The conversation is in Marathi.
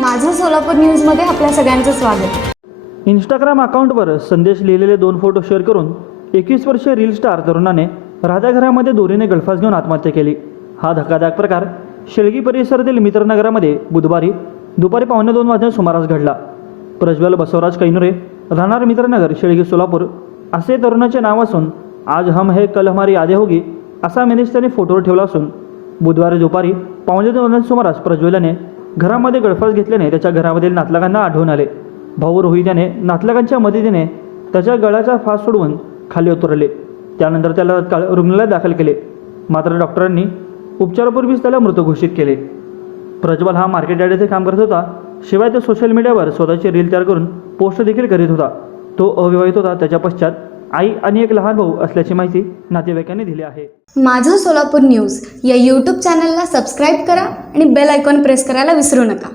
माझं सोलापूर न्यूजमध्ये आपल्या सगळ्यांचं स्वागत. इंस्टाग्राम अकाउंटवर संदेश लिहिलेले दोन फोटो शेअर करून एकवीस वर्षीय रील स्टार तरुणाने राजाघरामध्ये दोरीने गळफास घेऊन आत्महत्या केली. हा धक्कादायक प्रकार शेळगी परिसरातील मित्रनगरामध्ये बुधवारी दुपारी पावणे दोन वाजता सुमारास घडला. प्रज्वल बसवराज कैनुरे राहणार मित्रनगर शेळगी सोलापूर असे तरुणाचे नाव असून आज हम है कल हमारी यादे होगी असा मेनेज त्याने फोटोवर ठेवला असून बुधवारी दुपारी पावणे दोन वाजता सुमारास प्रज्वलने घरामध्ये गळफास घेतल्याने त्याच्या घरामधील नातलागांना आढळून आले. भाऊ रोहित याने नातलागांच्या मदतीने त्याच्या गळ्याचा फास सोडवून खाली उतरले. त्यानंतर त्याला तत्काळ रुग्णालयात दाखल केले. मात्र डॉक्टरांनी उपचारापूर्वीच त्याला मृत घोषित केले. प्रज्वल हा मार्केट यार्ड येथे काम करत होता. शिवाय तो सोशल मीडियावर स्वतःची रील तयार करून पोस्ट देखील करीत होता. तो अविवाहित होता. त्याच्या पश्चात आई आणि एक लहान भाऊ असल्याची माहिती नातेवाईकांनी दिली आहे. माझं सोलापूर न्यूज या यूट्यूब चॅनलला सबस्क्राईब करा आणि बेल आयकॉन प्रेस करायला विसरू नका.